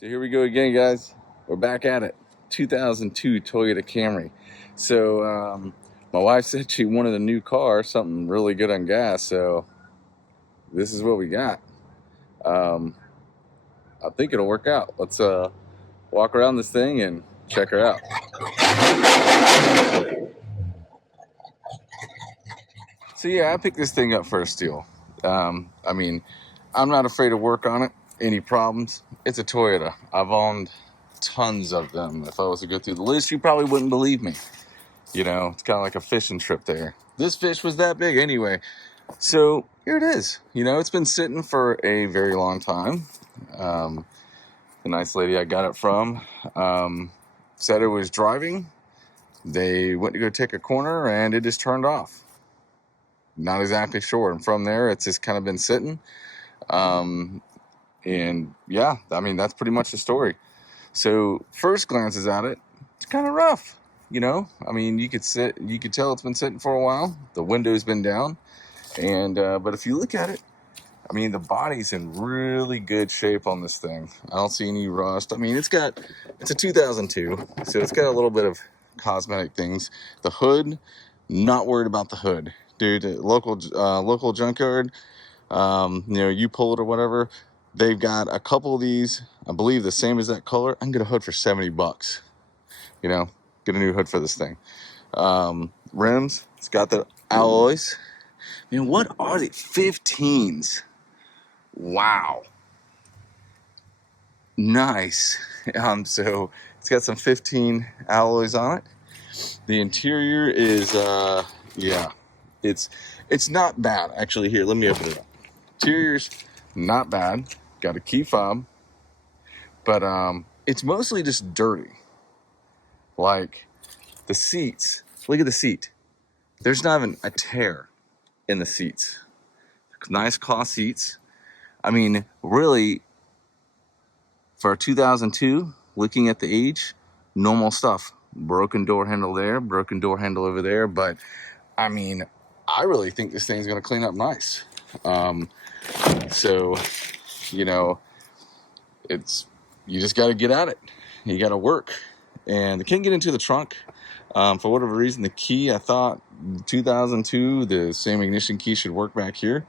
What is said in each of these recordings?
So here we go again, guys. We're back at it. 2002 Toyota Camry. So my wife said she wanted a new car, something really good on gas. So this is what we got. Um, I think it'll work out. Let's walk around this thing and check her out. So yeah, I picked this thing up for a steal. I mean, I'm not afraid to work on it. Any problems? It's a Toyota. I've owned tons of them. If I was to go through the list, you probably wouldn't believe me. You know, it's kind of like a fishing trip there. This fish was that big anyway. So here it is. You know, it's been sitting for a very long time. The nice lady I got it from said it was driving. They went to go take a corner and it just turned off. Not exactly sure. And from there, it's just kind of been sitting. And yeah, I mean, that's pretty much the story. So first glances at it, it's kind of rough. You know, I mean, you could tell it's been sitting for a while. The window's been down, and but if you look at it, I mean, the body's in really good shape on this thing. I don't see any rust. I mean, it's a 2002, so it's got a little bit of cosmetic things. The hood, not worried about the hood, dude. Local junkyard, you know, you pull it or whatever. They've got a couple of these, I believe the same as that color. I can get a hood for $70. You know, get a new hood for this thing. Rims, it's got the alloys. Man, what are they? 15s. Wow. Nice. So it's got some 15 alloys on it. The interior is, yeah, it's not bad. Actually, here, let me open it up. Interior's not bad. Got a key fob, but it's mostly just dirty. Like the seats, look at the seat. There's not even a tear in the seats. Nice cloth seats. I mean, really, for 2002, looking at the age, normal stuff. Broken door handle there, broken door handle over there. But I mean, I really think this thing's gonna clean up nice. So, you know, you just got to get at it. You got to work. And I can't get into the trunk. For whatever reason, the key, I thought 2002, the same ignition key should work back here.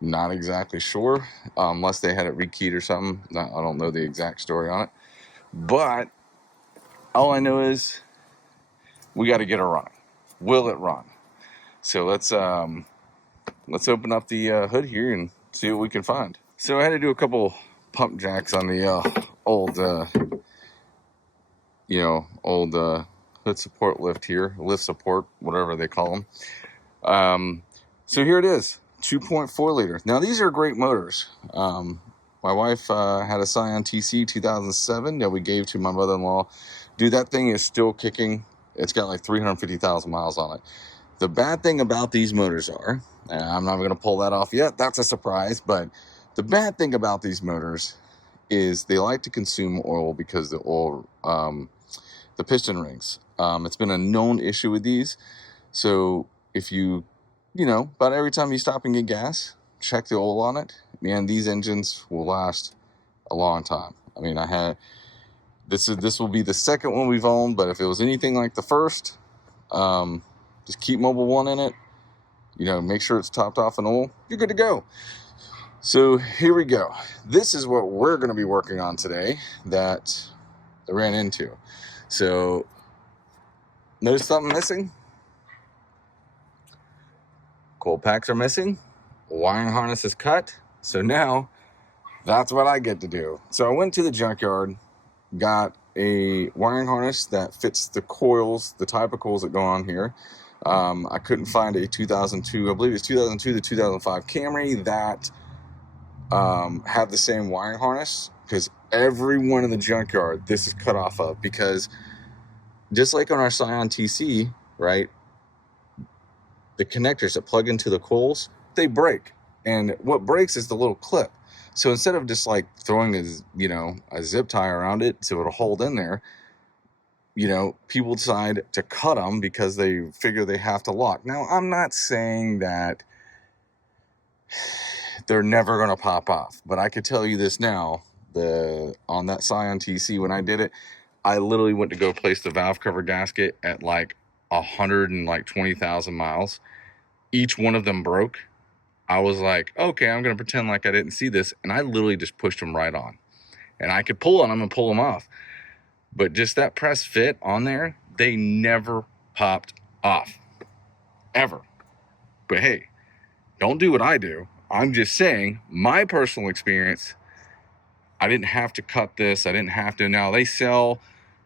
Not exactly sure, unless they had it rekeyed or something. I don't know the exact story on it. But all I know is we got to get it running. Will it run? So let's open up the hood here and see what we can find. So I had to do a couple pump jacks on the old hood support lift here, lift support, whatever they call them. So here it is, 2.4 liter. Now these are great motors. My wife had a Scion TC 2007 that we gave to my mother-in-law. Dude, that thing is still kicking. It's got like 350,000 miles on it. The bad thing about these motors are, and I'm not going to pull that off yet, that's a surprise, but the bad thing about these motors is they like to consume oil because the oil, the piston rings. It's been a known issue with these. So if you know, about every time you stop and get gas, check the oil on it. Man, these engines will last a long time. I mean, this will be the second one we've owned, but if it was anything like the first, just keep Mobil 1 in it. You know, make sure it's topped off in oil. You're good to go. So here we go. This is what we're going to be working on today that I ran into. So notice something missing? Coil packs are missing. Wiring harness is cut. So now that's what I get to do. So I went to the junkyard, got a wiring harness that fits the coils, the type of coils that go on here. I couldn't find a 2002, I believe it's 2002 to 2005 Camry that have the same wiring harness, because every one in the junkyard this is cut off of, because just like on our Scion TC, right, the connectors that plug into the coils, they break, and what breaks is the little clip. So instead of just like throwing a zip tie around it so it'll hold in there, you know, people decide to cut them because they figure they have to lock. Now, I'm not saying that they're never going to pop off, but I could tell you this now, on that Scion TC, when I did it, I literally went to go place the valve cover gasket at like 120,000 miles. Each one of them broke. I was like, okay, I'm going to pretend like I didn't see this. And I literally just pushed them right on. And I could pull on them and pull them off. But just that press fit on there, they never popped off. Ever. But hey, don't do what I do. I'm just saying, my personal experience, I didn't have to cut this. I didn't have to. Now, they sell,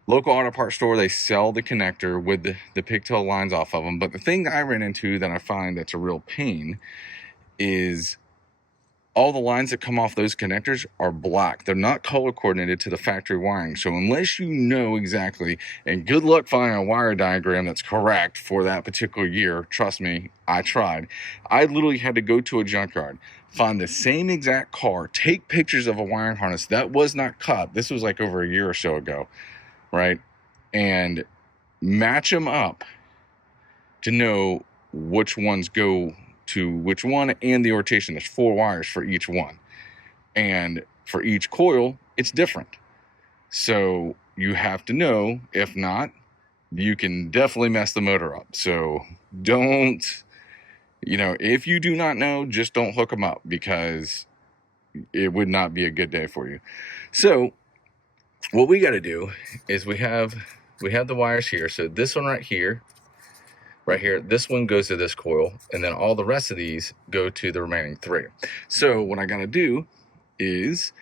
local auto parts store, they sell the connector with the pigtail lines off of them. But the thing that I ran into that I find that's a real pain is all the lines that come off those connectors are black. They're not color coordinated to the factory wiring. So unless you know exactly, and good luck finding a wire diagram that's correct for that particular year, trust me, I tried. I literally had to go to a junkyard, find the same exact car, take pictures of a wiring harness that was not cut. This was like over a year or so ago, right? And match them up to know which ones go to which one, and the rotation. There's 4 wires for each one, and for each coil it's different, so you have to know. If not, you can definitely mess the motor up. So don't, if you do not know, just don't hook them up, because it would not be a good day for you. So what we got to do is we have the wires here. So this one right here, this one goes to this coil, and then all the rest of these go to the remaining 3. So what I gotta do is,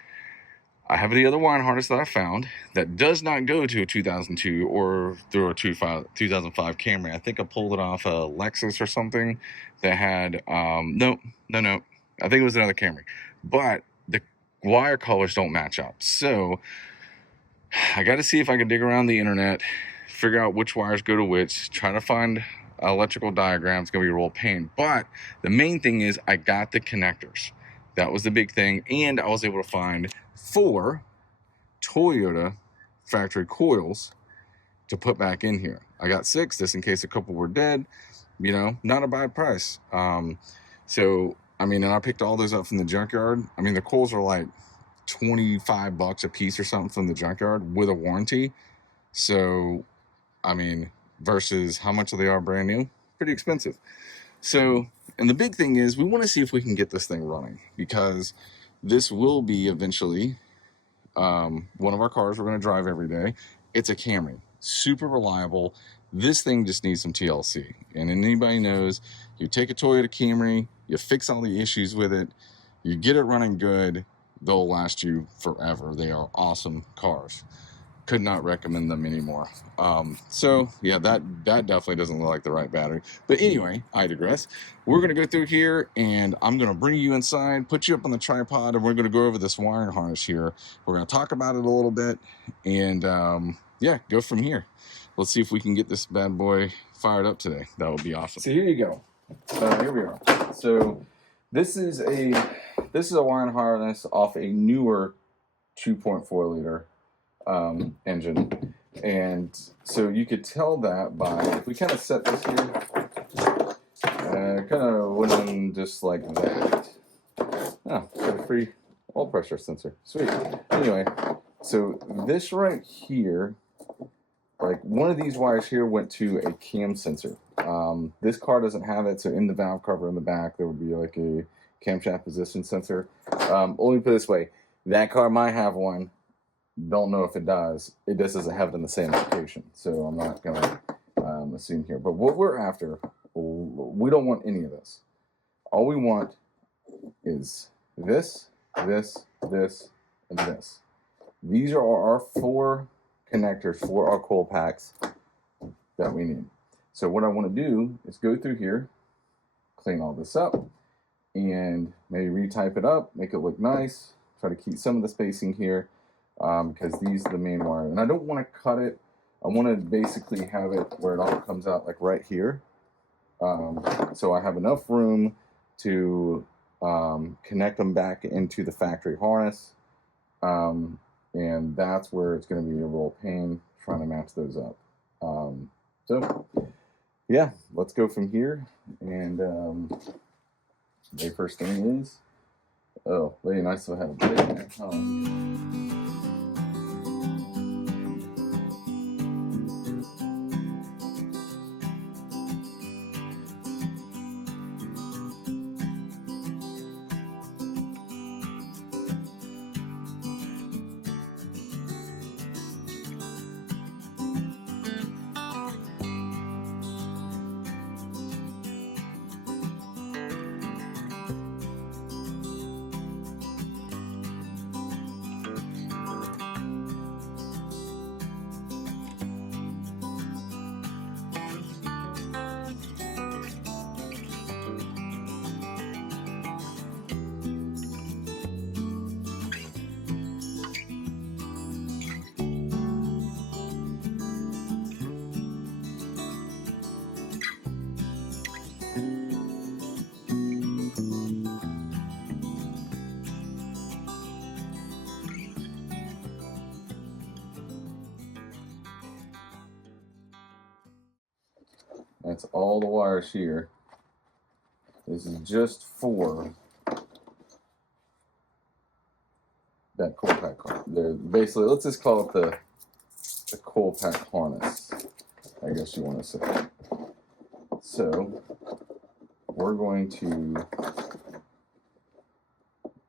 I have the other wiring harness that I found that does not go to a 2002 or through a 2005 Camry. I think I pulled it off a Lexus or something that had, no, I think it was another Camry. But the wire colors don't match up. So I got to see if I can dig around the internet, figure out which wires go to which, try to find electrical diagrams. Gonna be a real pain. But the main thing is I got the connectors. That was the big thing. And I was able to find 4 Toyota factory coils to put back in here. I got 6 just in case a couple were dead. Not a bad price. So I mean, and I picked all those up from the junkyard. I mean, the coils are like $25 a piece or something from the junkyard with a warranty. So I mean, versus how much they are brand new, pretty expensive. So, and the big thing is, we want to see if we can get this thing running, because this will be eventually one of our cars we're going to drive every day. It's a Camry, super reliable. This thing just needs some TLC. And anybody knows, you take a Toyota Camry, you fix all the issues with it, you get it running good, they'll last you forever. They are awesome cars. Could not recommend them anymore. So yeah, that definitely doesn't look like the right battery. But anyway, I digress. We're gonna go through here, and I'm gonna bring you inside, put you up on the tripod, and we're gonna go over this wiring harness here. We're gonna talk about it a little bit, and yeah, go from here. Let's see if we can get this bad boy fired up today. That would be awesome. So here you go. Here we are. So this is a wiring harness off a newer 2.4 liter engine, and so you could tell that by, if we kind of set this here, kind of went in just like that. Oh, got a free oil pressure sensor, sweet. Anyway, so this right here, like one of these wires here went to a cam sensor. This car doesn't have it, so in the valve cover in the back there would be like a camshaft position sensor. Let me put it this way, that car might have one. Don't know if it does. It just doesn't have it in the same location, so I'm not gonna assume here. But what we're after, we don't want any of this. All we want is this, this, this, and this. These are our 4 connectors for our coil packs that we need. So what I want to do is go through here, clean all this up, and maybe retype it up, make it look nice, try to keep some of the spacing here. Because these are the main wire, and I don't want to cut it. I want to basically have it where it all comes out like right here, so I have enough room to connect them back into the factory harness, and that's where it's going to be a real pain trying to match those up. So yeah, let's go from here, and the first thing is Oh, very nice to have a blade there. Oh. That's all the wires here. This is just for that coil pack. Basically, let's just call it the coil pack harness, I guess you want to say. So we're going to,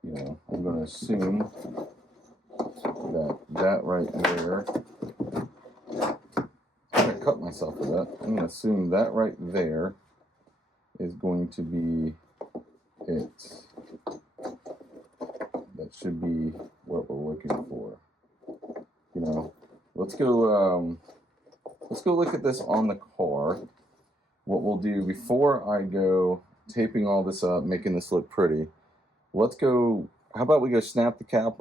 I'm going to assume that right there, I'm going to cut myself with that. I'm going to assume that right there is going to be it. That should be what we're looking for. Let's go look at this on the car. What we'll do before I go taping all this up, making this look pretty, how about we go snap the cap,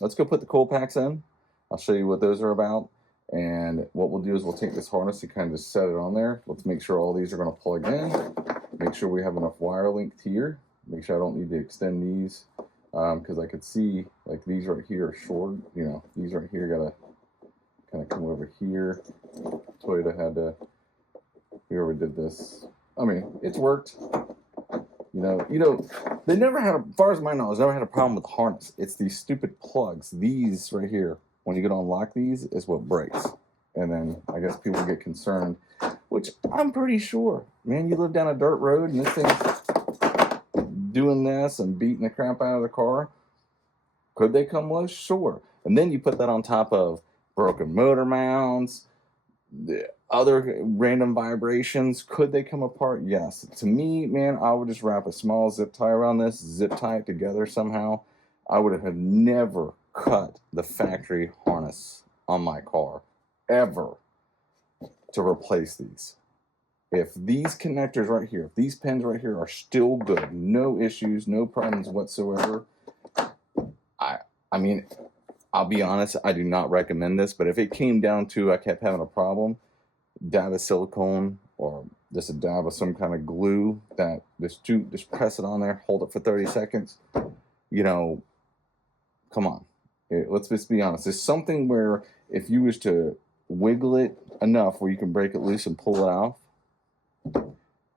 let's go put the coil packs in. I'll show you what those are about. And what we'll do is we'll take this harness and kind of just set it on there. Let's make sure all these are going to plug in. Make sure we have enough wire linked here. Make sure I don't need to extend these, because I could see like these right here are short. These right here got to kind of come over here. Toyota had to, whoever did this, I mean, it's worked. They never had, as far as my knowledge, never had a problem with the harness. It's these stupid plugs. These right here, when you go to unlock these, is what breaks. And then I guess people get concerned, which I'm pretty sure, man, you live down a dirt road and this thing's doing this and beating the crap out of the car. Could they come loose? Sure. And then you put that on top of broken motor mounts, the other random vibrations. Could they come apart? Yes. To me, man, I would just wrap a small zip tie around this, zip tie it together somehow. I would have never cut the factory harness on my car ever to replace these. If these connectors right here, if these pins right here are still good, no issues, no problems whatsoever, I mean, I'll be honest, I do not recommend this, but if it came down to I kept having a problem, dab of silicone or just a dab of some kind of glue that just press it on there, hold it for 30 seconds, come on. Let's just be honest. There's something where if you was to wiggle it enough where you can break it loose and pull it off,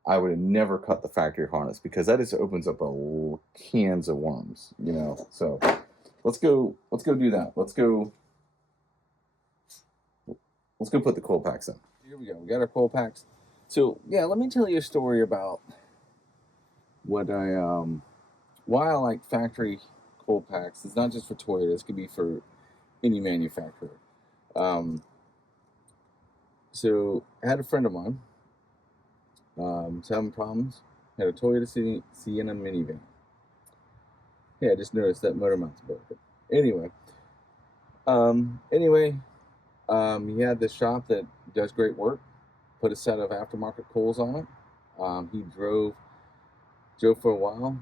I would have never cut the factory harness, because that just opens up cans of worms, So let's go do that. Let's go put the coil packs in. Here we go. We got our coil packs. So yeah, let me tell you a story about what why I like factory coil packs. It's not just for Toyota. This could be for any manufacturer. So I had a friend of mine was having problems. Had a Toyota Sienna minivan. Yeah, I just noticed that motor mount's broken. Anyway, he had this shop that does great work. Put a set of aftermarket coils on it. He drove for a while.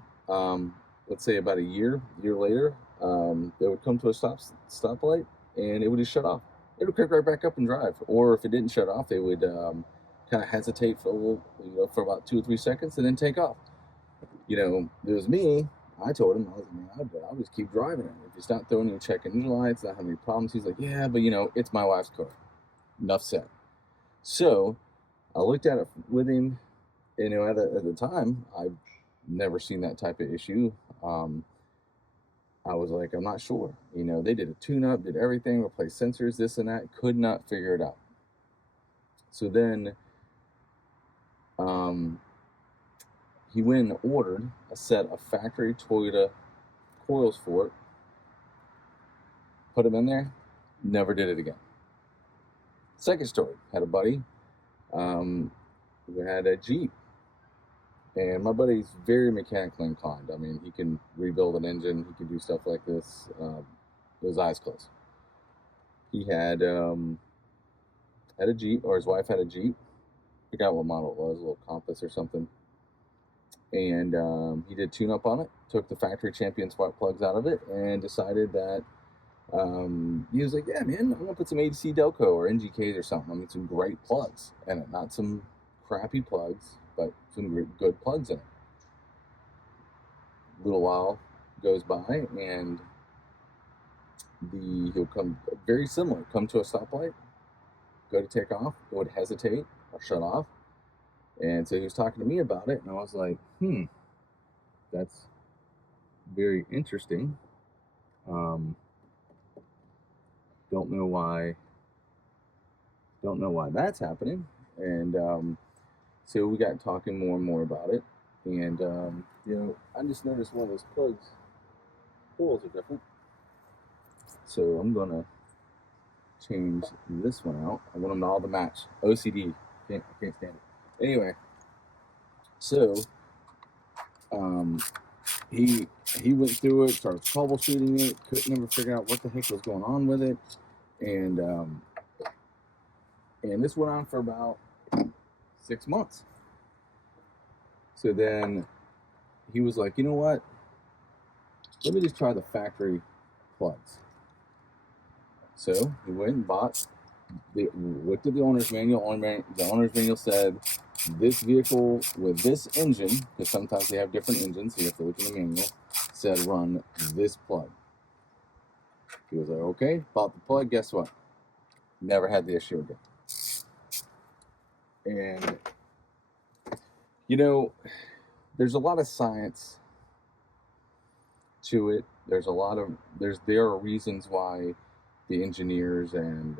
Let's say about a year later, they would come to a stoplight and it would just shut off. It would crank right back up and drive. Or if it didn't shut off, they would kind of hesitate for a little, for about 2 or 3 seconds and then take off. It was me. I told him, I'll just keep driving it. If it's not throwing any check engine lights, not having any problems. He's like, yeah, but it's my wife's car. Enough said. So I looked at it with him. At the time, I never seen that type of issue. I was like, I'm not sure. You know, they did a tune-up, did everything, replaced sensors, this and that, could not figure it out. So then he went and ordered a set of factory Toyota coils for it, put them in there, never did it again. Second story, had a buddy who had a Jeep. And my buddy's very mechanically inclined. I mean, he can rebuild an engine. He can do stuff like this with his eyes closed. He had a Jeep, or his wife had a Jeep. I forgot what model it was, a little Compass or something. And he did tune up on it, took the factory champion spark plugs out of it, and decided that he was like, yeah, man, I'm going to put some ADC Delco or NGKs or something. I mean, some great plugs in it, not some crappy plugs, but some good plugs in it. A little while goes by, and he'll come very similar. Come to a stoplight, go to take off, it would hesitate or shut off. And so he was talking to me about it, and I was like, that's very interesting. Don't know why that's happening. And so we got talking more and more about it. And you know, I just noticed one of those plugs, coils are different. So I'm gonna change this one out. I want them all to match. OCD, I can't stand it. Anyway, so he went through it, started troubleshooting it, couldn't never figure out what the heck was going on with it, and this went on for about 6 months. So then he was like, you know what? Let me just try the factory plugs. So he went and looked at the owner's manual. The owner's manual said, this vehicle with this engine, because sometimes they have different engines, so you have to look in the manual, said run this plug. He was like, okay, bought the plug, guess what? Never had the issue again. And, you know, there's a lot of science to it. There are reasons why the engineers and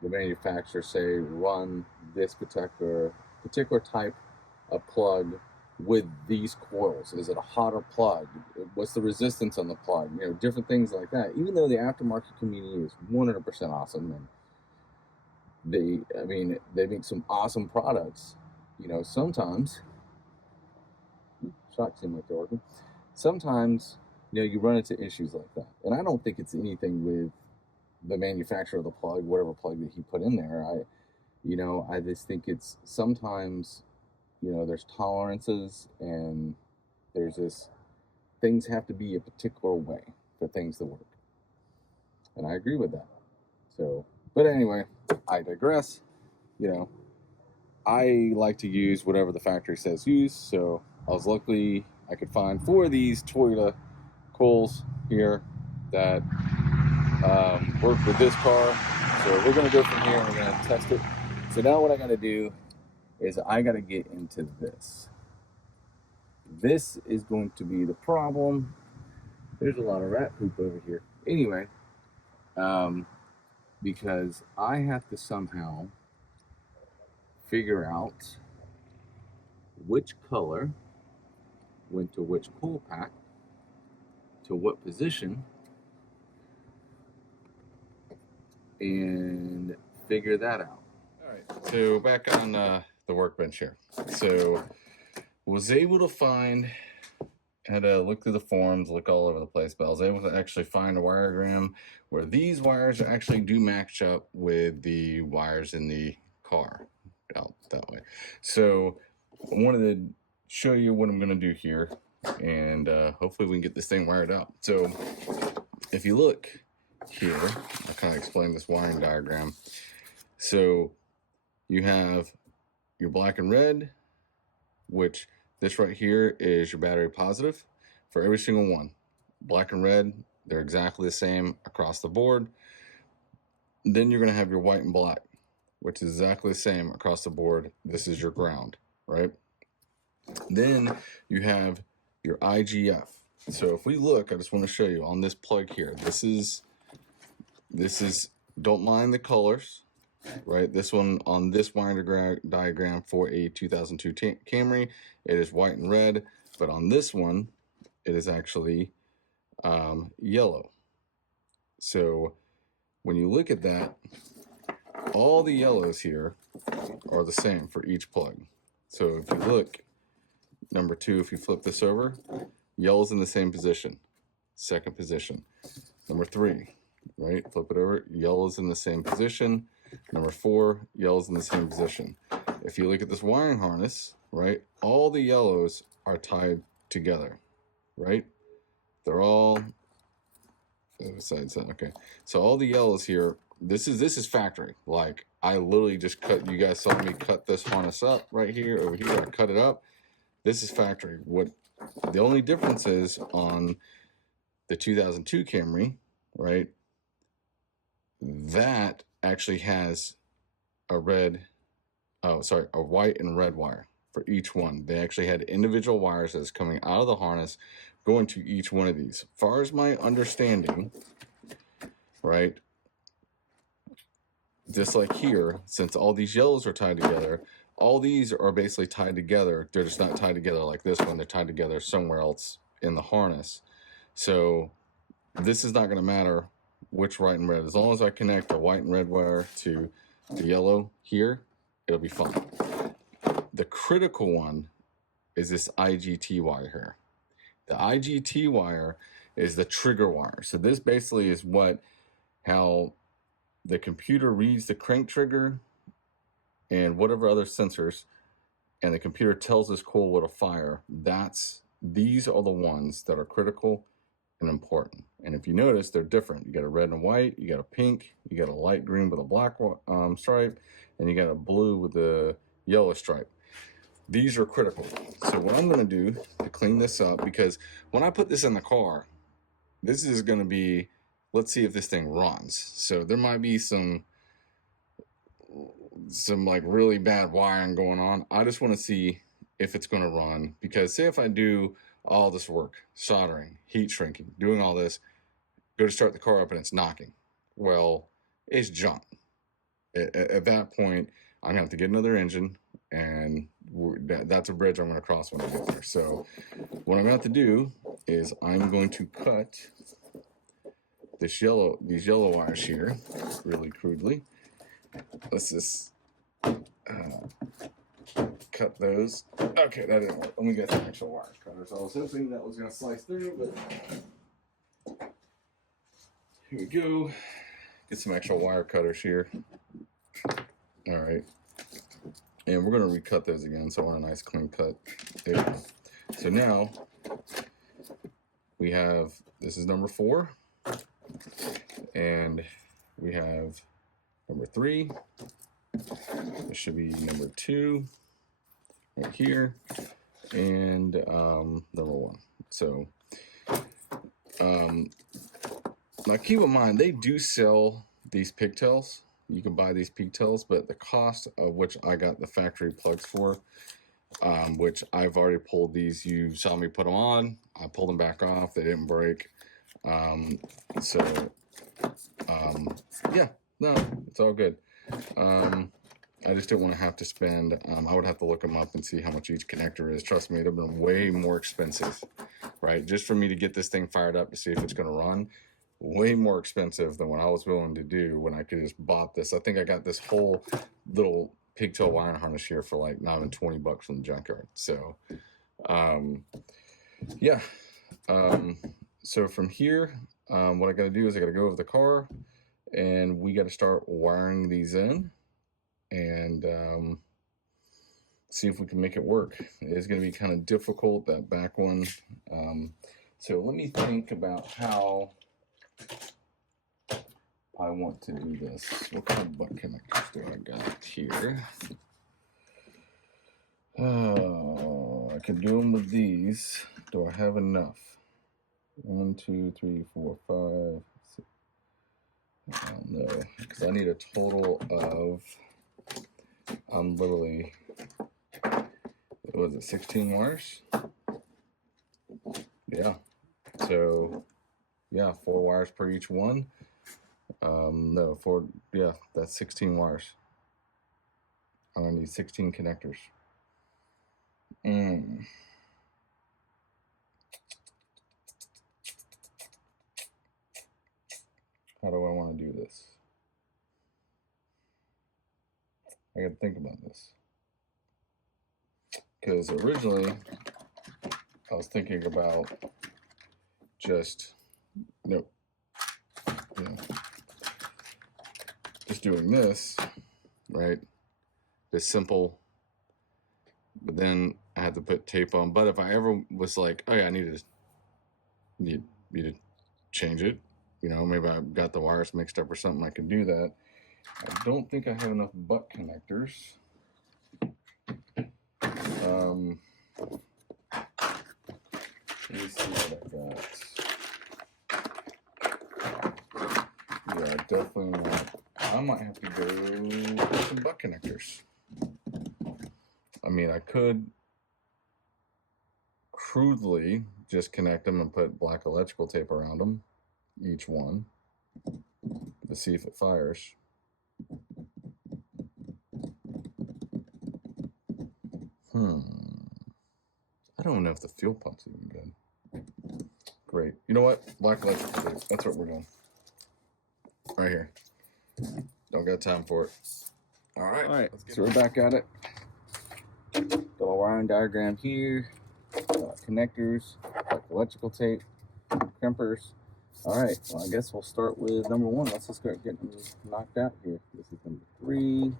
the manufacturer say run this particular type of plug with these coils. Is it a hotter plug? What's the resistance on the plug? You know, different things like that. Even though the aftermarket community is 100% awesome, and they make some awesome products. You know, sometimes shocks seem like they're working. Sometimes, you know, you run into issues like that, and I don't think it's anything with the manufacturer of the plug, whatever plug that he put in there. I just think it's sometimes, you know, there's tolerances, and there's this, things have to be a particular way for things to work. And I agree with that. So, but anyway, I digress. You know, I like to use whatever the factory says use. So I was lucky I could find 4 of these Toyota coils here that work with this car. So we're going to go from here and we're going to test it. So now what I got to do is I got to get into this. This is going to be the problem. There's a lot of rat poop over here. Anyway, because I have to somehow figure out which color went to which coil pack, to what position, and figure that out. All right, so back on the workbench here. So was able to find, had to look through the forums, look all over the place, but I was able to actually find a wiregram where these wires actually do match up with the wires in the car out that way. So I wanted to show you what I'm going to do here, and hopefully we can get this thing wired up. So if you look here, I'll kind of explain this wiring diagram. So you have your black and red, which this right here is your battery positive for every single one. Black and red, they're exactly the same across the board. Then you're going to have your white and black, which is exactly the same across the board. This is your ground, right? Then you have your IGF. So if we look, I just want to show you on this plug here. This is, don't mind the colors, right? This one on this wiring diagram for a 2002 Camry, it is white and red, but on this one, it is actually yellow. So when you look at that, all the yellows here are the same for each plug. So if you look, number 2, if you flip this over, yellow's in the same position, second position. Number 3, right, flip it over, yellow's in the same position. Number 4, yellow's in the same position. If you look at this wiring harness, right, all the yellows are tied together, right? They're all okay. So all the yellows here, this is factory. Like, I literally just cut, you guys saw me cut this harness up right here, over here, I cut it up. This is factory. What the only difference is on the 2002 Camry, right, that actually has a white and red wire for each one. They actually had individual wires that's coming out of the harness going to each one of these. As far as my understanding, right, just like here, since all these yellows are tied together, all these are basically tied together. They're just not tied together like this one. They're tied together somewhere else in the harness. So this is not going to matter which white and red. As long as I connect the white and red wire to the yellow here, it'll be fine. The critical one is this IGT wire here. The IGT wire is the trigger wire. So this basically is how the computer reads the crank trigger and whatever other sensors, and the computer tells this coil what to fire. These are the ones that are critical and important. And if you notice, they're different. You got a red and white, you got a pink, you got a light green with a black stripe, and you got a blue with a yellow stripe. These are critical. So what I'm going to do to clean this up, because when I put this in the car, this is going to be, let's see if this thing runs. So there might be some like really bad wiring going on. I just want to see if it's going to run, because say if I do all this work, soldering, heat shrinking, doing all this, go to start the car up and it's knocking. Well, it's junk. At that point, I'm going to have to get another engine, and that's a bridge I'm going to cross when I get there. So what I'm going to have to do is I'm going to cut these yellow wires here really crudely. Let's just cut those. Okay, that didn't work. Let me get the actual wire cutter. So I was hoping that was going to slice through, but here we go. Get some actual wire cutters here. All right. And we're going to recut those again, so I want a nice clean cut. There we go. So now we have, this is number 4, and we have number 3. This should be number 2 right here, and number 1. So now keep in mind, they do sell these pigtails. You can buy these pigtails, but the cost of which I got the factory plugs for, which I've already pulled these. You saw me put them on. I pulled them back off. They didn't break. Yeah, no, it's all good. I just didn't want to have to spend, I would have to look them up and see how much each connector is. Trust me, they've been way more expensive, right? Just for me to get this thing fired up to see if it's going to run, way more expensive than what I was willing to do when I could just bought this. I think I got this whole little pigtail wiring harness here for like not even $20 from the junkyard. So, yeah. So from here, what I got to do is I got to go over the car, and we got to start wiring these in and see if we can make it work. It is going to be kind of difficult, that back one. So let me think about how I want to do this. What kind of butt connectors do I got here? I could do them with these. Do I have enough? 1, 2, 3, 4, 5, 6. I don't know, because I need a total of, I'm literally, what was it, 16 wires? yeah, so yeah, 4 wires per each one. No, 4, yeah, that's 16 wires. I'm gonna need 16 connectors. How do I want to do this? I gotta think about this. Because originally, I was thinking about just, you know, just doing this, right? This simple, but then I had to put tape on. But if I ever was like, oh yeah, I need to change it, you know, maybe I got the wires mixed up or something, I could do that. I don't think I have enough butt connectors. Let me see what I got. Yeah, definitely not. I might have to go with some butt connectors. I mean, I could crudely just connect them and put black electrical tape around them, each one, to see if it fires. I don't know if the fuel pump's even good. Great. You know what? Black electrical tape. That's what we're doing. Right here. Don't got time for it. All right. So we're back at it. Got a wiring diagram here. Connectors, like electrical tape, crimpers. All right. Well, I guess we'll start with number 1. Let's just start getting them knocked out here. This is number 3.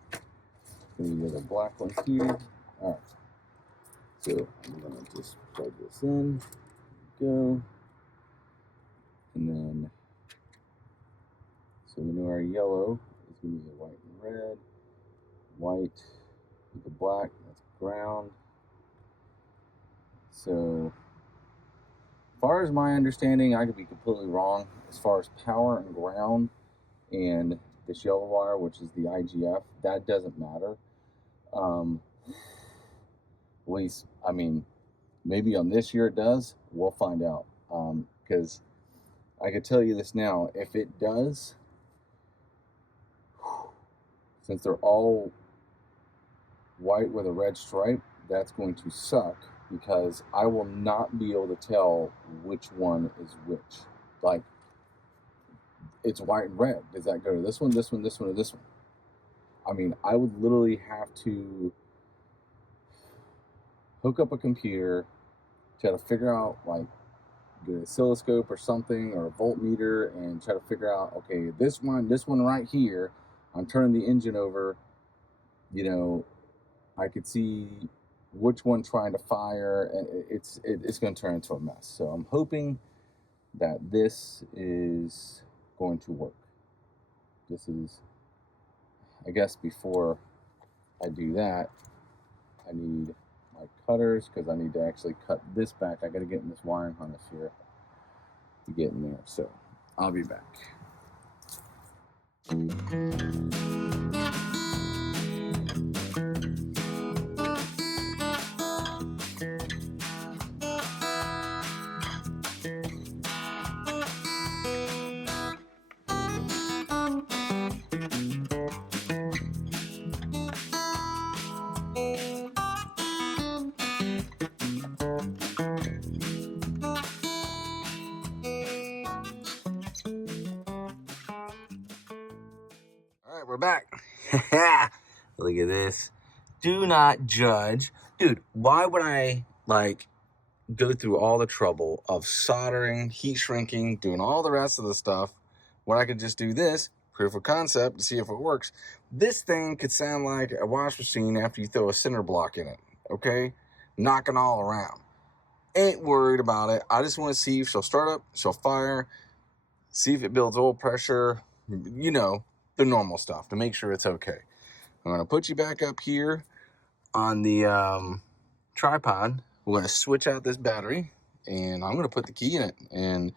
Then we get the black one here. All right. So I'm gonna just plug this in. Go. And then, so we know our yellow is going to be white and red. White with the black, that's ground. So, as far as my understanding, I could be completely wrong. As far as power and ground and this yellow wire, which is the IGF, that doesn't matter. At least, I mean, maybe on this year it does. We'll find out. Because I could tell you this now, if it does, since they're all white with a red stripe, that's going to suck, because I will not be able to tell which one is which. Like, it's white and red. Does that go to this one, this one, this one, or this one? I mean, I would literally have to hook up a computer, try to figure out, like, get an oscilloscope or something, or a voltmeter, and try to figure out, okay, this one right here, I'm turning the engine over, you know, I could see which one trying to fire, and it's going to turn into a mess. So I'm hoping that this is going to work. This is, I guess before I do that, I need my cutters, because I need to actually cut this back. I got to get in this wiring harness here to get in there. So I'll be back. We're back. Look at this. Do not judge. Dude, why would I, like, go through all the trouble of soldering, heat shrinking, doing all the rest of the stuff when I could just do this, proof of concept, to see if it works? This thing could sound like a wash machine after you throw a cinder block in it, okay? Knocking all around. Ain't worried about it. I just want to see if she'll start up, she'll fire, see if it builds oil pressure, you know, the normal stuff to make sure it's okay. I'm going to put you back up here on the tripod. We're going to switch out this battery, and I'm going to put the key in it and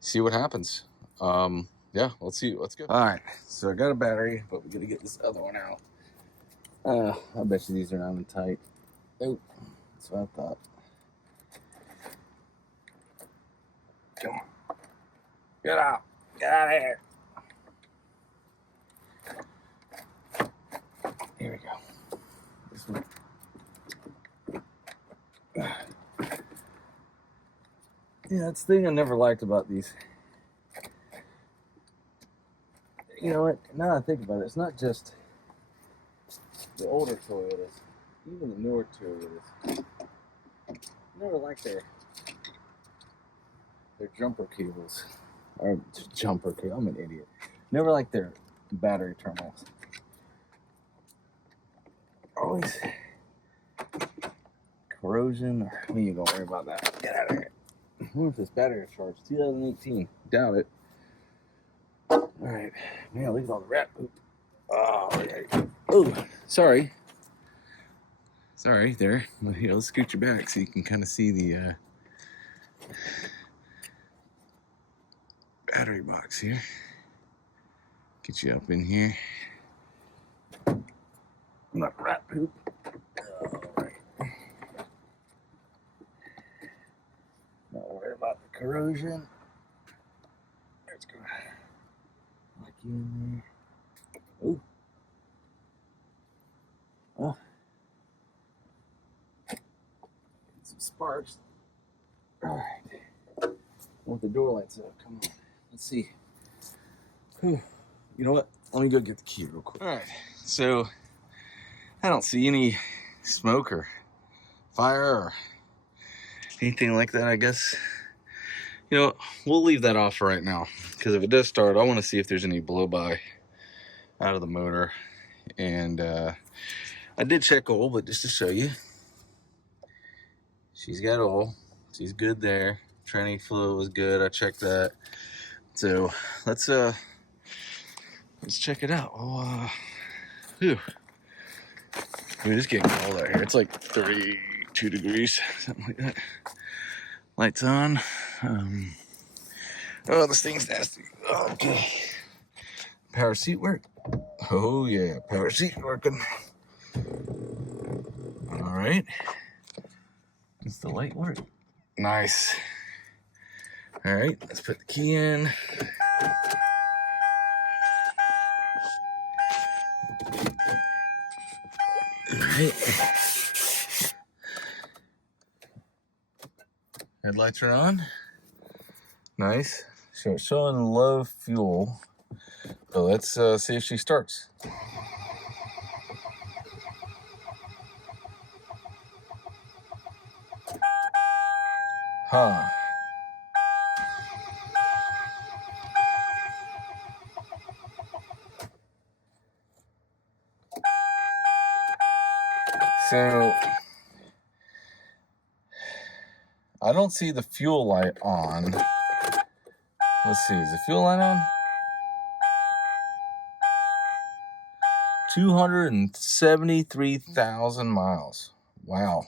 see what happens. Yeah, let's see. Let's go. All right, so I got a battery, but we got to get this other one out. I bet you these are not tight. Oh, that's what I thought. Come on. Get out. Get out of here. Here we go. This one. Yeah, that's the thing I never liked about these. You know what? Now I think about it, it's not just the older Toyotas, even the newer Toyotas. I never liked their jumper cables. Or jumper cable, I'm an idiot. Never liked their battery terminals. Always corrosion. We ain't gonna worry about that. Get out of here. I wonder if this battery is charged. 2018. Doubt it. Alright. Man, look at all the rat poop. Oh, okay. Oh, sorry. Sorry, there. Well, here, let's scoot you back so you can kind of see the battery box here. Get you up in here. Not rat poop. Alright. Not worry about the corrosion. Let's go. Lock you in there. Oh. Oh. Get some sparks. Alright. I want the door lights up. Come on. Let's see. Whew. You know what? Let me go get the key real quick. Alright. So, I don't see any smoke or fire or anything like that, I guess. You know, we'll leave that off right now, because if it does start, I want to see if there's any blow-by out of the motor. And I did check oil, but just to show you, she's got oil. She's good there. Tranny fluid was good. I checked that. So let's check it out. Oh, whew. I mean, it's getting cold out here. It's like 32 degrees, something like that. Lights on. Oh, this thing's nasty. Okay. Power seat work. Oh yeah, power seat working. All right. Does the light work? Nice. All right, let's put the key in. All right. Headlights are on. Nice. So it's showing low fuel. So let's see if she starts. Huh. So I don't see the fuel light on. Let's see, is the fuel light on? 273,000 miles. Wow.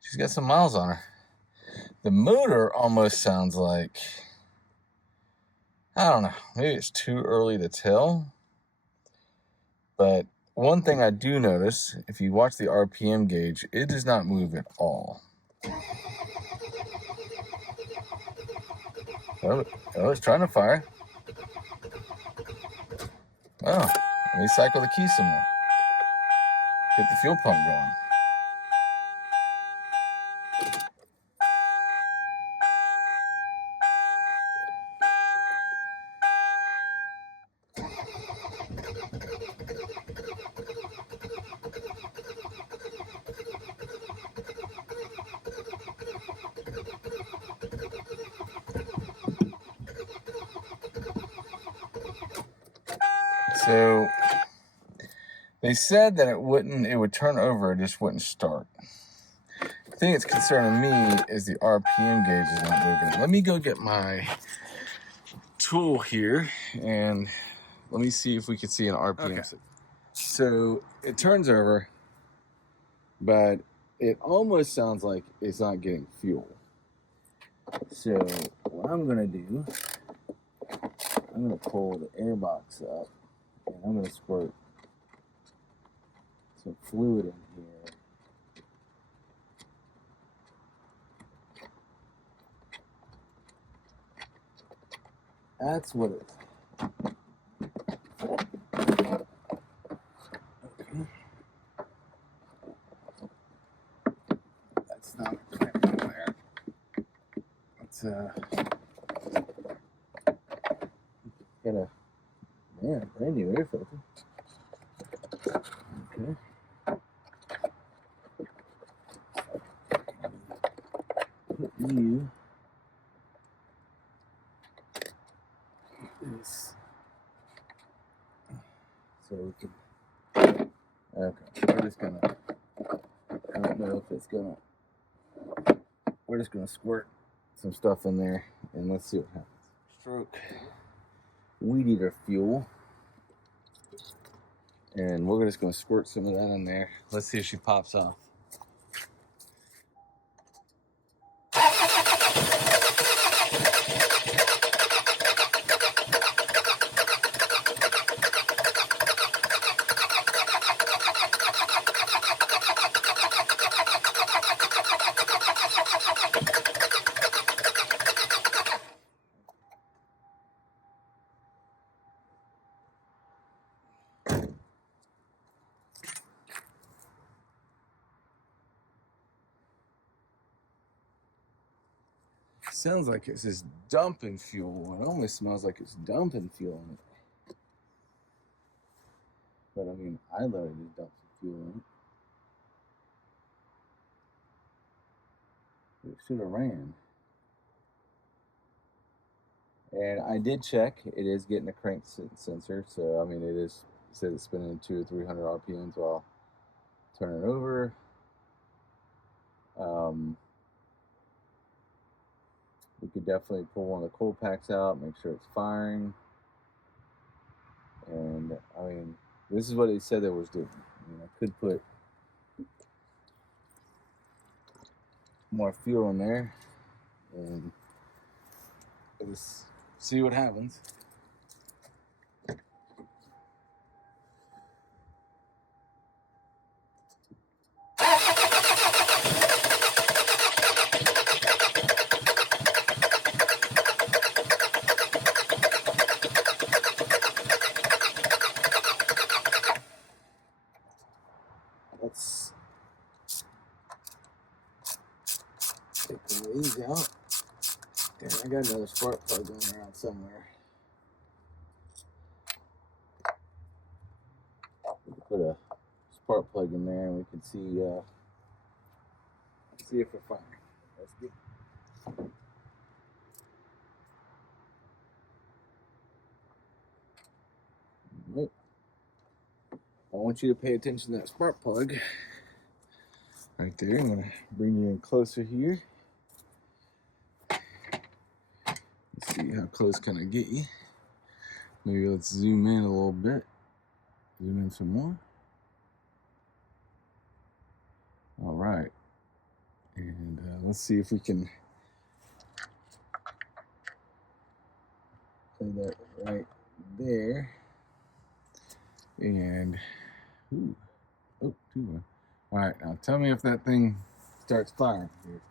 She's got some miles on her. The motor almost sounds like, I don't know, maybe it's too early to tell. But one thing I do notice, if you watch the RPM gauge, it does not move at all. Oh, it's trying to fire. Oh, let me cycle the key some more. Get the fuel pump going. So they said that it would turn over, it just wouldn't start. The thing that's concerning me is the RPM gauge is not moving. Let me go get my tool here and let me see if we can see an RPM. Okay. So it turns over, but it almost sounds like it's not getting fuel. So what I'm gonna do, I'm gonna pull the air box up and I'm gonna squirt some fluid in here That's what it is. Okay. That's not a clamp on there. Let's got a brand new air filter. Okay. Put you this so we can. Okay, we're just gonna. I don't know if it's gonna. We're just gonna squirt some stuff in there and let's see what happens. Stroke weed eater fuel, and we're just gonna squirt some of that in there. Let's see if she pops off. Sounds like it's just dumping fuel. It almost smells like it's dumping fuel in it. But I mean, I literally just dumped some fuel in it. It should have ran. And I did check. It is getting a crank sensor. So, I mean, it says it's spinning 200 or 300 RPMs while turning over. We could definitely pull one of the coil packs out, make sure it's firing. And I mean, this is what it said it was doing. I mean, I could put more fuel in there and just see what happens. Let's take one of these out. Damn, I got another spark plug going around somewhere. We can put a spark plug in there and we can see if we're firing. That's good. Right. I want you to pay attention to that spark plug right there. I'm going to bring you in closer here. Let's see how close can I get you. Maybe let's zoom in a little bit. Zoom in some more. All right. And let's see if we can play that right there. And, ooh, oh, 2-1. All right, now tell me if that thing starts firing here.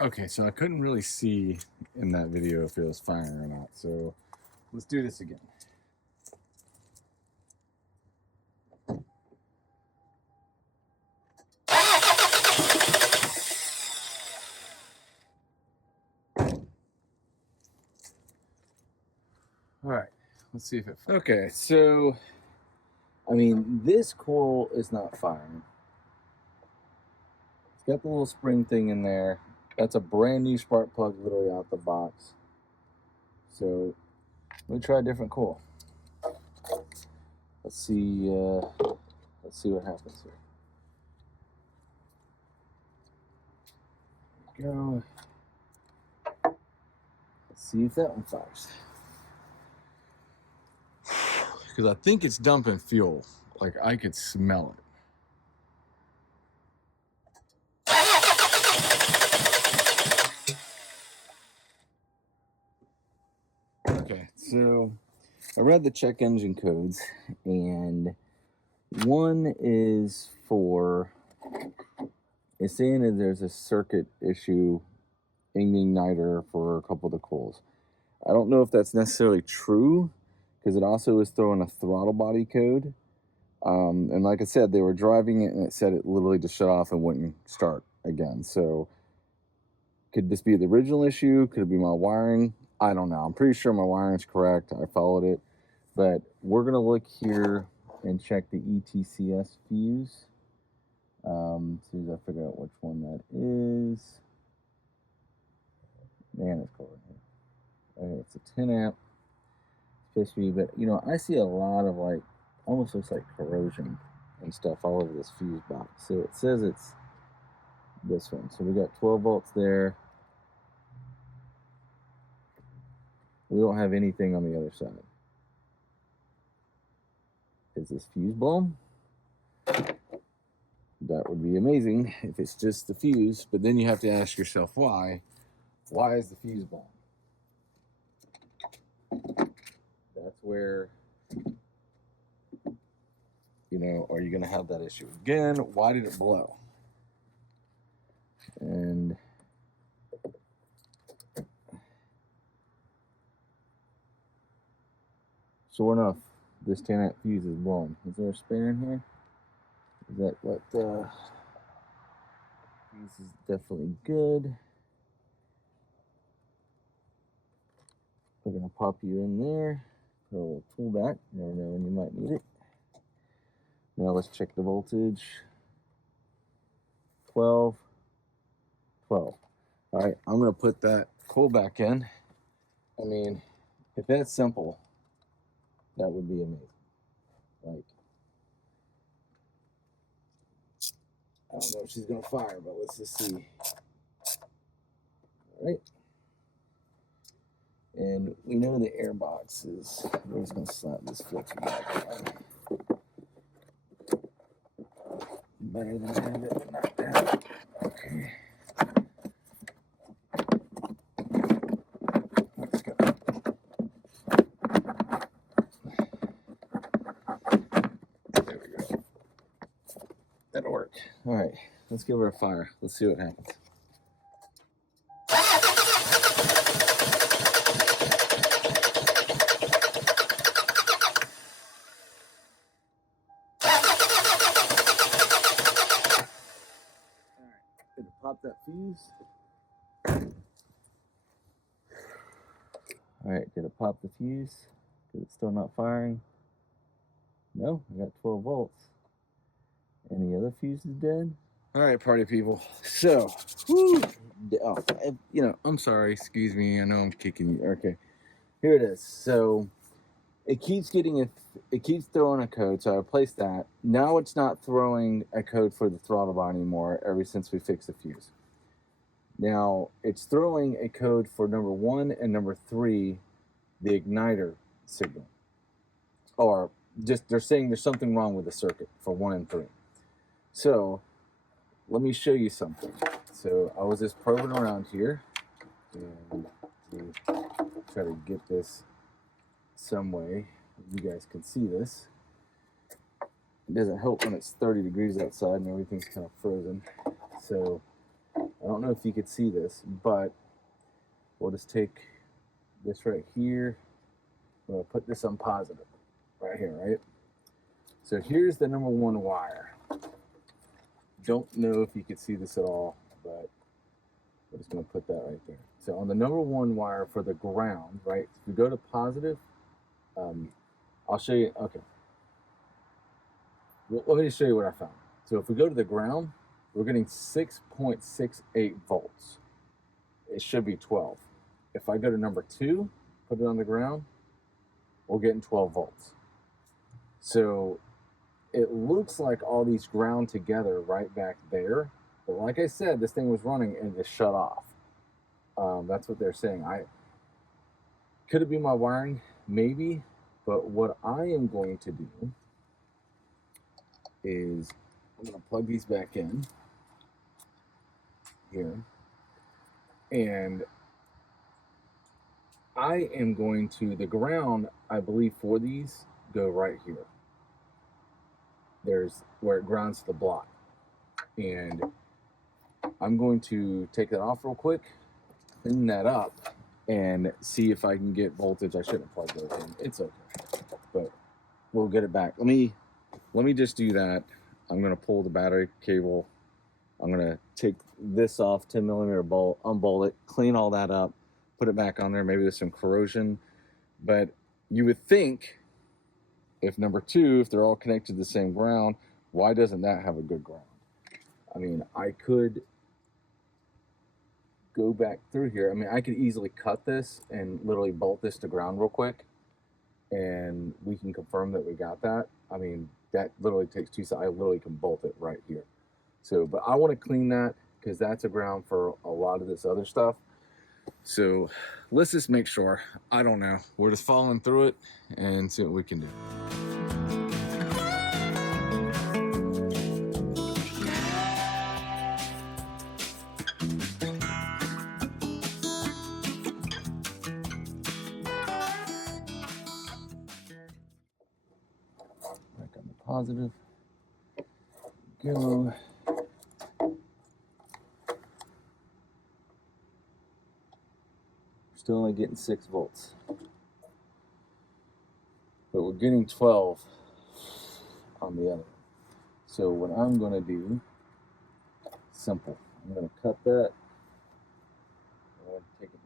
Okay, so I couldn't really see in that video if it was firing or not. So let's do this again. All right, let's see if it fires. Okay, so, I mean, this coil is not firing. It's got the little spring thing in there. That's a brand new spark plug literally out the box. So, let me try a different coil. Let's see what happens here. There we go. Let's see if that one fires. Because I think it's dumping fuel. Like, I could smell it. Okay, so I read the check engine codes, and one is for It's saying that there's a circuit issue in the igniter for a couple of the coils. I don't know if that's necessarily true, because it also is throwing a throttle body code. And like I said, they were driving it and it said it literally just shut off and wouldn't start again. So could this be the original issue? Could it be my wiring? I don't know. I'm pretty sure my wiring is correct. I followed it. But we're going to look here and check the ETCS fuse. As soon as I figure out which one that is. Man, it's cold in here. Okay, it's a 10 amp. It's supposed to be, but you know, I see a lot of like, almost looks like corrosion and stuff all over this fuse box. So it says it's this one. So we got 12 volts there. We don't have anything on the other side. Is this fuse blown? That would be amazing if it's just the fuse, but then you have to ask yourself why. Why is the fuse blown? That's where, you know, are you going to have that issue again? Why did it blow? And sure enough, this 10 amp fuse is blown. Is there a spare in here? Is that what fuse is definitely good. We're gonna pop you in there. Put a little tool back. Never know when you might need it. Now let's check the voltage. 12. 12. All right, I'm gonna put that coil back in. I mean, if that's simple, that would be amazing. Like, I don't know if she's gonna fire, but let's just see. All right. And we know the air box is, we're just gonna slap this filter back on. Better than have it knocked out. Okay. Let's go. There we go. That'll work. All right, let's give her a fire. Let's see what happens. Did it pop that fuse? Alright, did it pop the fuse? Is it still not firing? No, I got 12 volts. Any other fuses dead? Alright, party people. So, whew, you know, I'm sorry, excuse me, I know I'm kicking you. Okay, here it is. So, it keeps throwing a code, so I replaced that. Now it's not throwing a code for the throttle bar anymore ever since we fixed the fuse. Now it's throwing a code for number 1 and number 3, the igniter signal. Or just they're saying there's something wrong with the circuit for 1 and 3. So let me show you something. So I was just probing around here and try to get this some way you guys can see this. It doesn't help when it's 30 degrees outside and everything's kind of frozen. So I don't know if you could see this, but we'll just take this right here. I'm going to put this on positive right here, right? So here's the number 1 wire. Don't know if you could see this at all, but we're just going to put that right there. So on the number 1 wire for the ground, right? If we go to positive, I'll show you. Okay. Well, let me show you what I found. So if we go to the ground, we're getting 6.68 volts. It should be 12. If I go to number 2, put it on the ground, we're getting 12 volts. So it looks like all these ground together right back there. But like I said, this thing was running and it just shut off. That's what they're saying. Could it be my wiring? Maybe. But what I am going to do is I'm going to plug these back in here. And I am going to, the ground, I believe, for these go right here. There's where it grounds the block. And I'm going to take that off real quick, clean that up, and see if I can get voltage. I shouldn't have plugged those in. It's okay, but we'll get it back. Let me just do that. I'm going to pull the battery cable. I'm going to take this off, 10 millimeter bolt, unbolt it, clean all that up, put it back on there. Maybe there's some corrosion, but you would think if number two, if they're all connected to the same ground, why doesn't that have a good ground? I mean, I could go back through here. I mean, I could easily cut this and literally bolt this to ground real quick, and we can confirm that we got that. I mean, that literally takes 2 seconds. I literally can bolt it right here. So, but I want to clean that because that's a ground for a lot of this other stuff. So let's just make sure. I don't know. We're just following through it and see what we can do. Back on the positive. Go. Still only getting 6 volts, but we're getting 12 on the other. So what I'm going to do, simple. I'm going to cut that. I'm going to take it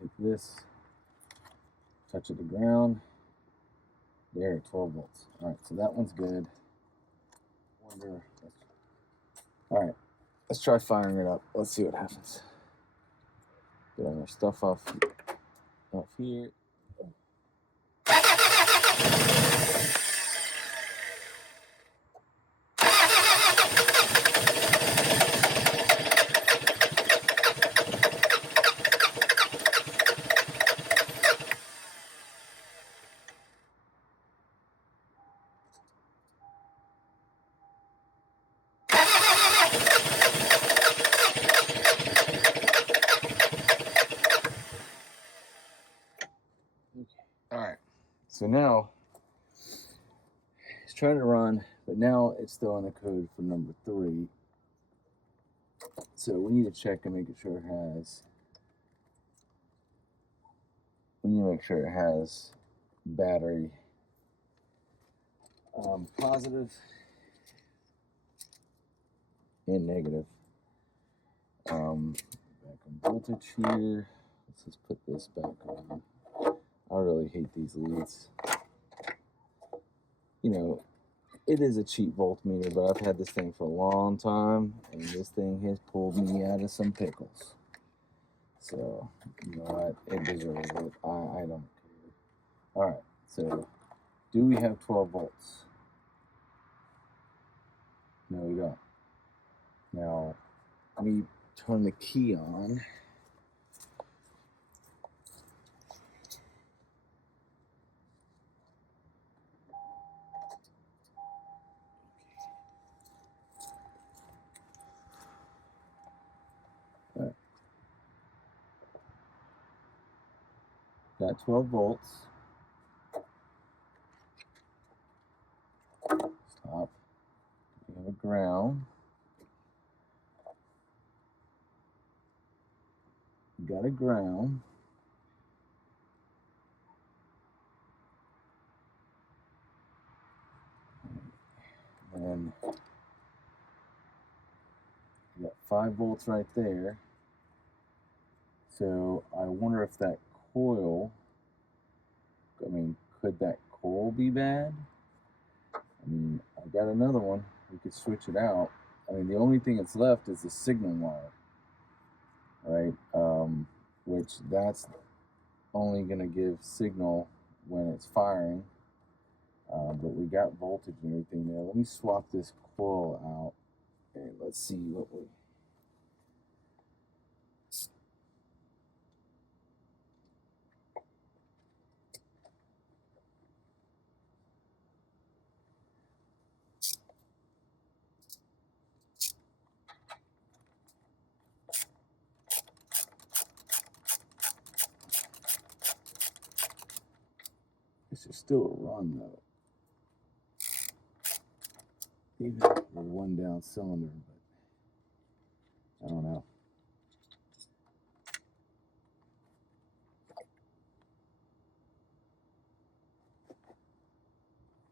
take this, touch it to ground. There, 12 volts. All right, so that one's good. All right, let's try firing it up. Let's see what happens. Get all our stuff off here. All right, so now it's trying to run, but now it's still in the code for number 3. So we need to check and make sure it has. We need to make sure it has battery positive and negative. Back on voltage here. Let's just put this back on. I really hate these leads. You know, it is a cheap voltmeter, but I've had this thing for a long time, and this thing has pulled me out of some pickles. So, you know what? It deserves it. I don't care. All right, so do we have 12 volts? No, we don't. Now, let me turn the key on. Right. Got 12 volts. Stop. We have a ground. We got a ground. And we got 5 volts right there. So I wonder if that coil, I mean, could that coil be bad? I mean, I've got another one. We could switch it out. I mean, the only thing that's left is the signal wire, right? Which that's only going to give signal when it's firing. But we got voltage and everything there. Let me swap this coil out and let's see what we. This is still a run though. Even with one down cylinder, but I don't know.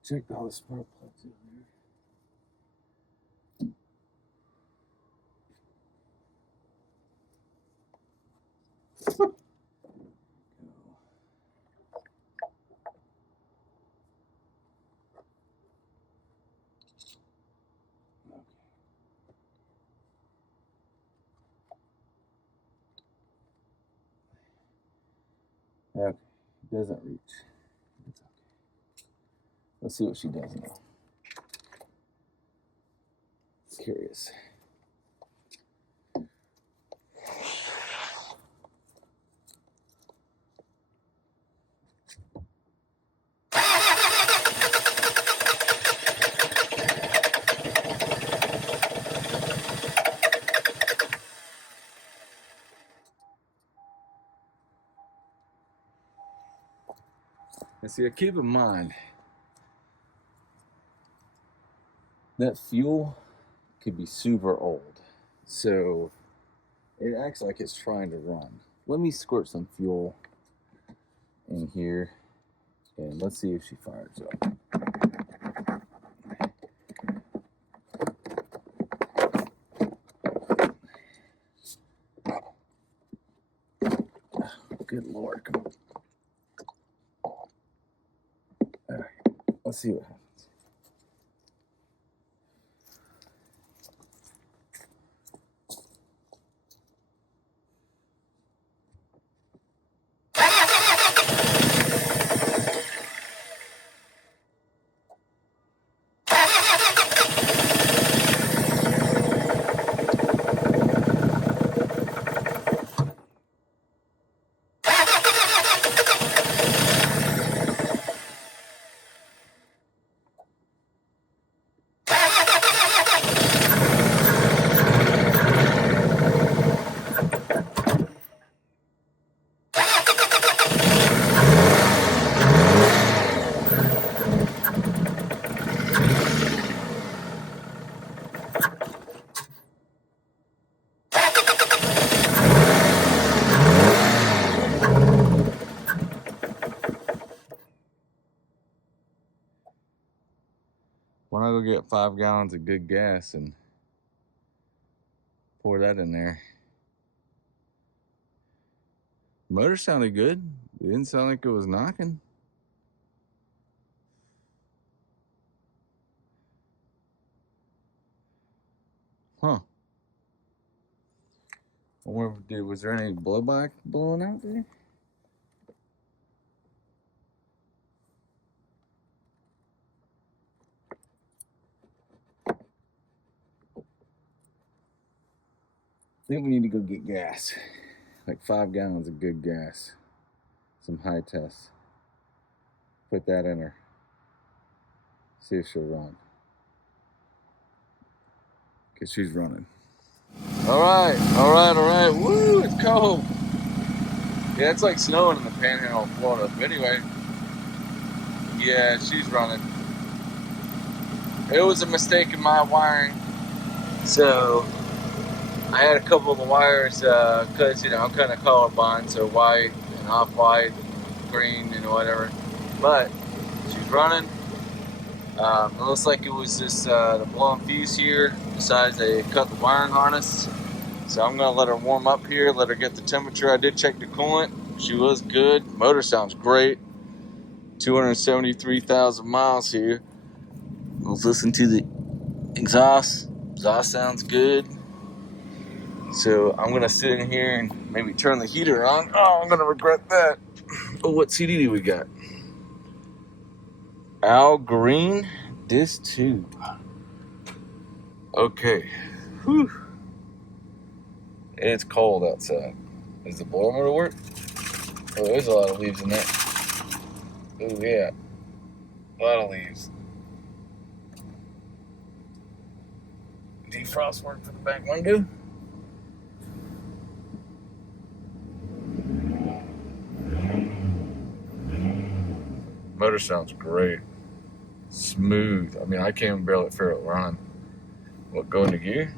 Check all the spark plugs in there. Okay, it doesn't reach. It's okay. Let's see what she does now. Curious. And see, keep in mind that fuel could be super old, so it acts like it's trying to run. Let me squirt some fuel in here, and let's see if she fires up. Good Lord, come on. All right, let's see what happens. Why not go get 5 gallons of good gas and pour that in there? Motor sounded good. It didn't sound like it was knocking. Huh. I wonder, was there any blowback blowing out there? I think we need to go get gas. Like 5 gallons of good gas. Some high tests. Put that in her. See if she'll run. Because she's running. Alright. Woo, it's cold. Yeah, it's like snowing in the panhandle of Florida. But anyway, yeah, she's running. It was a mistake in my wiring. So I had a couple of the wires, because, you know, I'm kind of colorblind, so white and off-white, green, and whatever. But she's running. It looks like it was just the blown fuse here. Besides, they cut the wiring harness. So I'm going to let her warm up here, let her get the temperature. I did check the coolant. She was good. Motor sounds great. 273,000 miles here. Let's listen to the exhaust. Exhaust sounds good. So I'm going to sit in here and maybe turn the heater on. Oh, I'm going to regret that. Oh, what CD do we got? Al Green Disc Tube. Okay. Whew. It's cold outside. Does the blower motor work? Oh, there's a lot of leaves in there. Oh, yeah. A lot of leaves. Defrost work for the back window. Motor sounds great. Smooth. I mean, I can't barely feel it run. What, go into gear?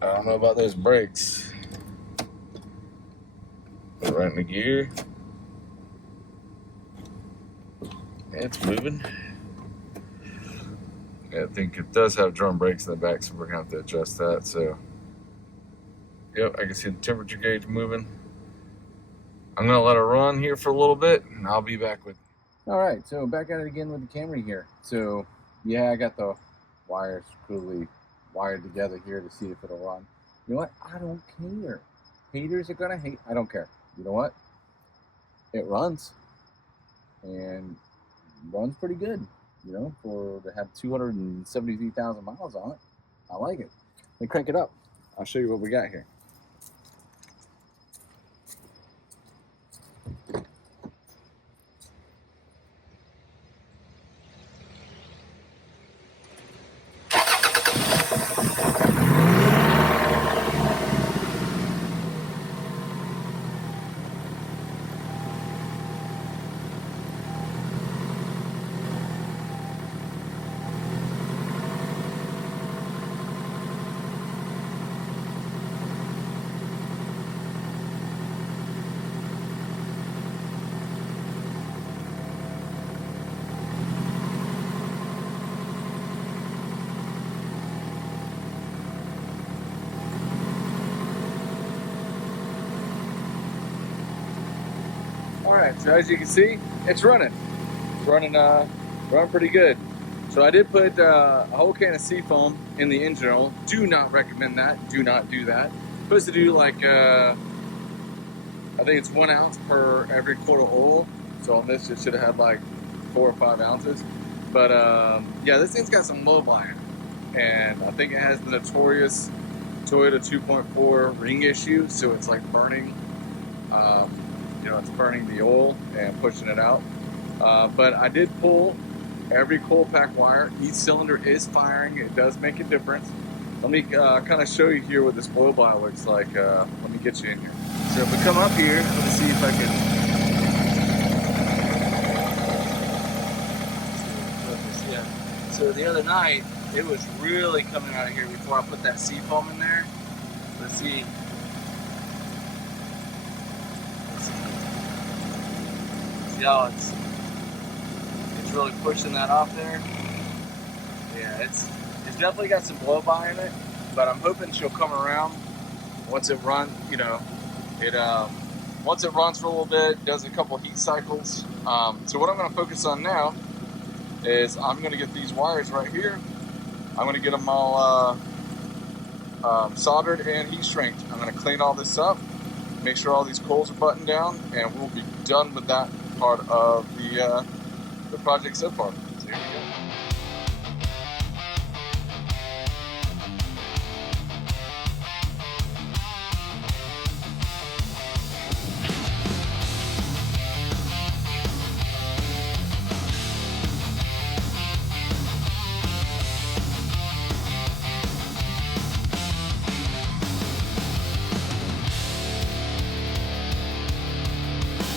I don't know about those brakes. Put it right into gear. Yeah, it's moving. Yeah, I think it does have drum brakes in the back, so we're gonna have to adjust that. So, yep, I can see the temperature gauge moving. I'm gonna let it run here for a little bit, and I'll be back with you. All right, so back at it again with the Camry here. So, yeah, I got the wires crudely wired together here to see if it'll run. You know what? I don't care. Haters are gonna hate. I don't care. You know what? It runs, and runs pretty good. You know, to have 273,000 miles on it, I like it. Let me crank it up. I'll show you what we got here. All right, so as you can see, it's running. It's running pretty good. So I did put a whole can of seafoam in the engine oil. Do not recommend that. Do not do that. Supposed to do like, I think it's 1 ounce per every quart of oil. So on this, it should have had like 4 or 5 ounces. But yeah, this thing's got some blow-by in it. And I think it has the notorious Toyota 2.4 ring issue. So it's like burning. You know, it's burning the oil and pushing it out. But I did pull every coil pack wire. Each cylinder is firing. It does make a difference. Let me kind of show you here what this blow-by looks like. Let me get you in here. So if we come up here, let me see if I can. Yeah. So the other night, it was really coming out of here before I put that seafoam in there. Let's see. Yeah, it's really pushing that off there. Yeah, it's definitely got some blow-by in it, but I'm hoping she'll come around once it runs. You know, once it runs for a little bit, does a couple heat cycles. So what I'm going to focus on now is I'm going to get these wires right here. I'm going to get them all soldered and heat shrinked. I'm going to clean all this up, make sure all these coils are buttoned down, and we'll be done with that part of the project so far. So here we go.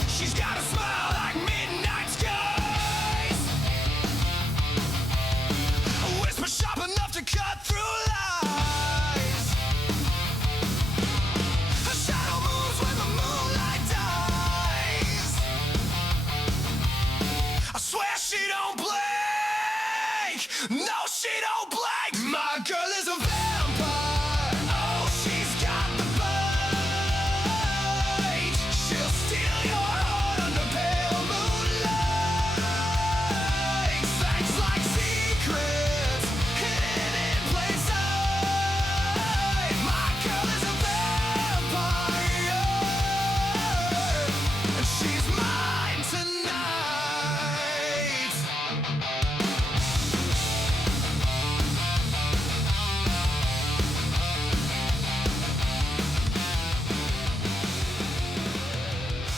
She's got a smile like midnight skies, a whisper sharp enough to cut through lies. Her shadow moves when the moonlight dies. I swear she don't blink. No, she don't blink. My girl is a vampire. Oh, she's got the bite. She'll steal your heart under pale moonlight. Thanks like secrets hidden in plain sight. My girl is a vampire, and she's mine tonight.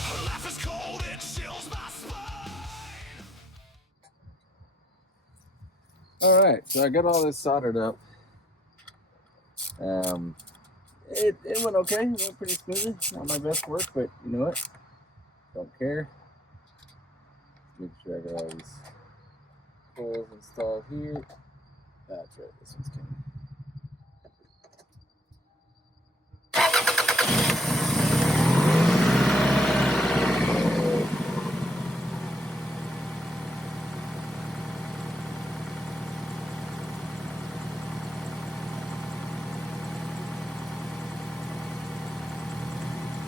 Her laugh is cold, it chills my spine. All right, so I got all this soldered up. It went okay. It went pretty smoothly. Not my best work, but you know what? Don't care. Make sure I got all these coils installed here. That's right. This one's coming.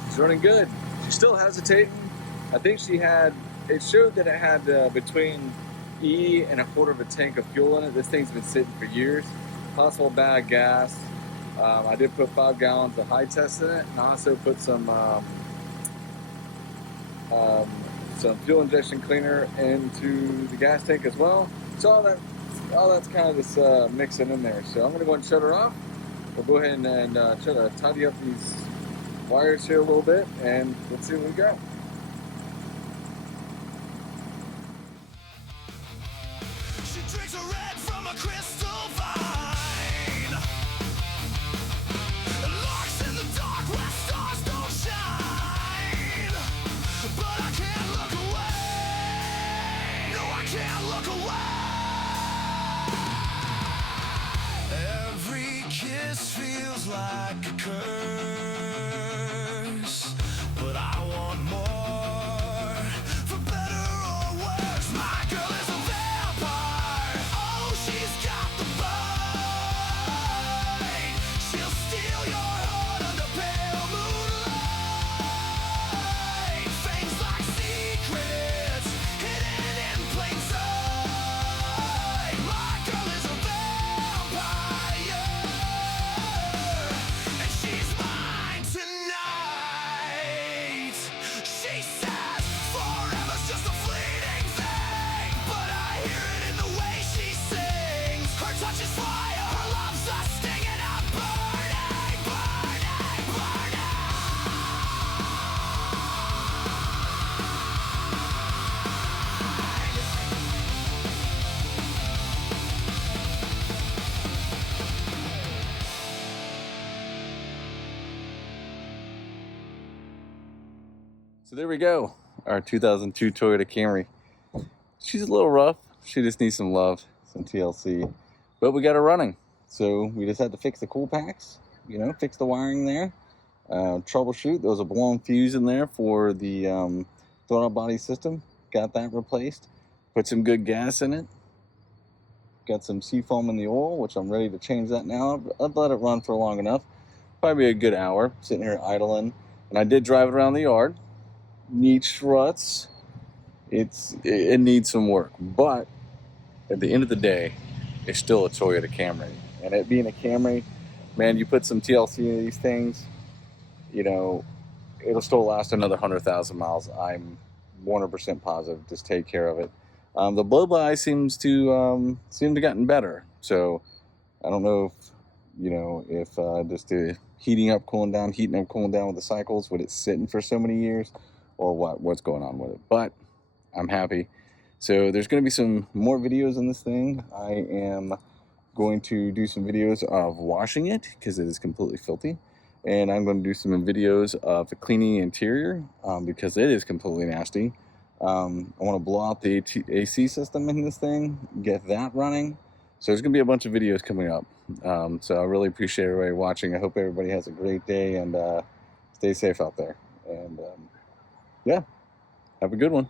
She's running good. She's still hesitating. I think she had, it showed that it had between E and a quarter of a tank of fuel in it. This thing's been sitting for years. Possible bad gas. I did put 5 gallons of high test in it, and I also put some fuel injection cleaner into the gas tank as well. So all that's kind of just mixing in there. So I'm gonna go ahead and shut her off. We'll go ahead and try to tidy up these wires here a little bit, and let's see what we got. She drinks a red from a crystal vine. Larks in the dark where stars don't shine. But I can't look away. No, I can't look away. Every kiss feels like a curse. But I want more. For better or worse, my girl is a vampire. Oh, she's got the bite. She'll steal your heart under pale moonlight. Things like secrets hidden in plain sight. My girl is a vampire, and she's mine tonight. She says forever's just a fleeting thing, but I hear it in the way she sings. Her touch is fire, her love's a sting, and I'm burning, burning, burning. So there we go, our 2002 Toyota Camry. She's a little rough. She just needs some love, some TLC, but we got her running. So we just had to fix the cool packs, you know, fix the wiring there, troubleshoot. There was a blown fuse in there for the throttle body system. Got that replaced. Put some good gas in it. Got some seafoam in the oil, which I'm ready to change that now. I've let it run for long enough. Probably a good hour, sitting here idling. And I did drive it around the yard. Neat struts. It needs some work, but at the end of the day, it's still a Toyota Camry. And it being a Camry, man, you put some TLC in these things, you know, it'll still last another 100,000 miles. I'm 100% positive. Just take care of it. The blow-by seems to gotten better. So I don't know if, you know, if just the heating up, cooling down with the cycles, with it sitting for so many years, or what's going on with it. But I'm happy. So there's going to be some more videos on this thing. I am going to do some videos of washing it because it is completely filthy, and I'm going to do some videos of cleaning the interior because it is completely nasty. I want to blow out the AC system in this thing, get that running. So there's going to be a bunch of videos coming up. So I really appreciate everybody watching. I hope everybody has a great day, and stay safe out there. And yeah, have a good one.